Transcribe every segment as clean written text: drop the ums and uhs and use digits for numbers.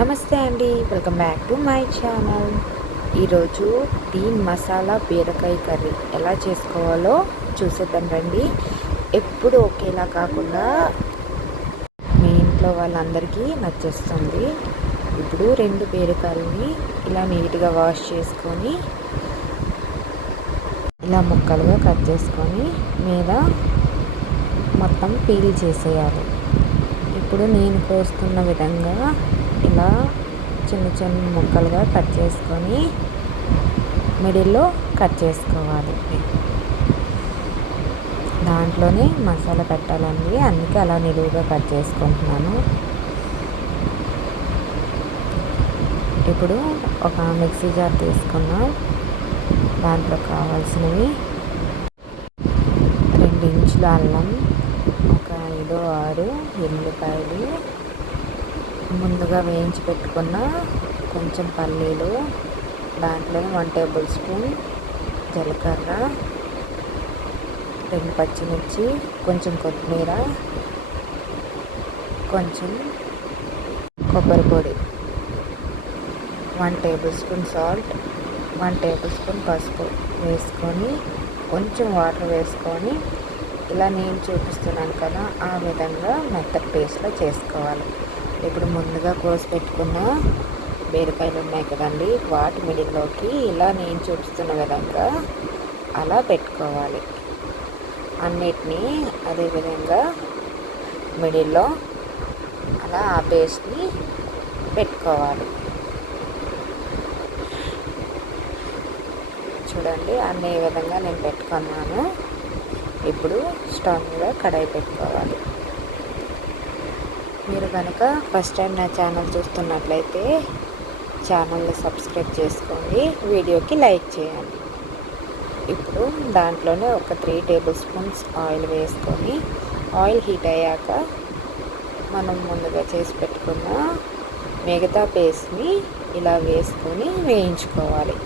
నమస్తే అండి, welcome back to my channel. ఈరోజు దీన్ మసాలా బీరకాయ కర్రీ ఎలా చేసుకోవాలో చూసేద్దాం రండి. ఎప్పుడు ఒకేలా కాకుండా మీ ఇంట్లో వాళ్ళందరికీ నచ్చేస్తుంది. ఇప్పుడు 2 బీరకాయలని ఇలా నీట్గా వాష్ చేసుకొని ఇలా ముక్కలుగా కట్ చేసుకొని మీద మొత్తం పీల్ చేసేయాలి. ఇప్పుడు నేను కోస్తున్న విధంగా ఇలా చిన్న చిన్న ముక్కలుగా కట్ చేసుకొని మిడిల్లో కట్ చేసుకోవాలి. దాంట్లోనే మసాలా పెట్టాలండి, అందుకే అలా నిలువుగా కట్ చేసుకుంటున్నాను. ఇప్పుడు ఒక మిక్సీ జార్ తీసుకున్నాం. దాంట్లో కావాల్సినవి 2 ఇంచుల అల్లం, ఒక 5-6 ఎల్లిపాయలు, ముందుగా వేయించి పెట్టుకున్న కొంచెం పల్లీలు, దాంట్లోనే 1 టేబుల్ స్పూన్ జీలకర్ర, 2 పచ్చిమిర్చి, కొంచెం కొత్తిమీర, కొంచెం కొబ్బరి పొడి, 1 table spoon salt, 1 table spoon పసుపు వేసుకొని కొంచెం వాటర్ వేసుకొని ఇలా నేను చూపిస్తున్నాను కదా ఆ విధంగా మెత్తటి పేస్ట్లో చేసుకోవాలి. ఇప్పుడు ముందుగా కోసి పెట్టుకున్న బీరకాయలు ఉన్నాయి కదండి, వాటి మిడిల్లోకి ఇలా నేను చూపిస్తున్న విధంగా అలా పెట్టుకోవాలి. అన్నిటినీ అదే విధంగా మిడిల్లో అలా ఆ పేస్ట్ని పెట్టుకోవాలి. చూడండి, అన్ని విధంగా నేను పెట్టుకున్నాను. ఇప్పుడు స్టవ్ మీద కడాయి పెట్టుకోవాలి. మీరు కనుక ఫస్ట్ టైం నా ఛానల్ చూస్తున్నట్లయితే ఛానల్ని సబ్స్క్రైబ్ చేసుకోండి, వీడియోకి లైక్ చేయండి. ఇప్పుడు దాంట్లోనే ఒక 3 టేబుల్ స్పూన్స్ ఆయిల్ వేసుకొని ఆయిల్ హీట్ అయ్యాక మనం ముందుగా చేసి పెట్టుకున్న మిగతా పేస్ట్ని ఇలా వేసుకొని వేయించుకోవాలి.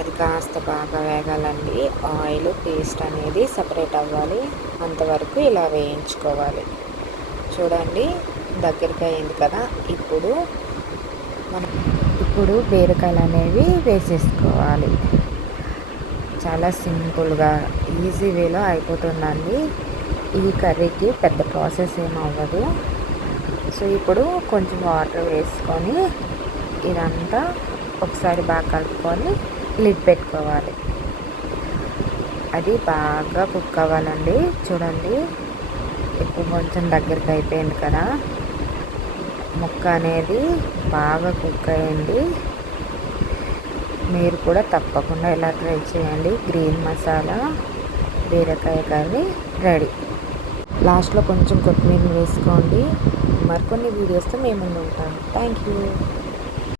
అది కాస్త బాగా వేగాలండి, ఆయిల్ పేస్ట్ అనేది సపరేట్ అవ్వాలి, అంతవరకు ఇలా వేయించుకోవాలి. చూడండి, దగ్గరికి అయింది కదా. ఇప్పుడు బీరకాయలు అనేవి వేసేసుకోవాలి. చాలా సింపుల్గా ఈజీ వేలో అయిపోతుందండి. ఈ కర్రీకి పెద్ద ప్రాసెస్ ఏమి అవ్వదు. సో ఇప్పుడు కొంచెం వాటర్ వేసుకొని ఇదంతా ఒకసారి బాగా కలుపుకొని లిడ్ పెట్టుకోవాలి. అది బాగా కుక్ అవ్వాలండి. చూడండి, ఇప్పుడు కొంచెం దగ్గరికి అయిపోయింది కదా, ముక్క అనేది బాగా కుక్ అయ్యింది. మీరు కూడా తప్పకుండా ఇలా ట్రై చేయండి. గ్రీన్ మసాలా బీరకాయ కర్రీ రెడీ. లాస్ట్లో కొంచెం కొత్తిమీర వేసుకోండి. మరికొన్ని వీడియోస్తో మేము ముందు ఉంటాము. Thank you.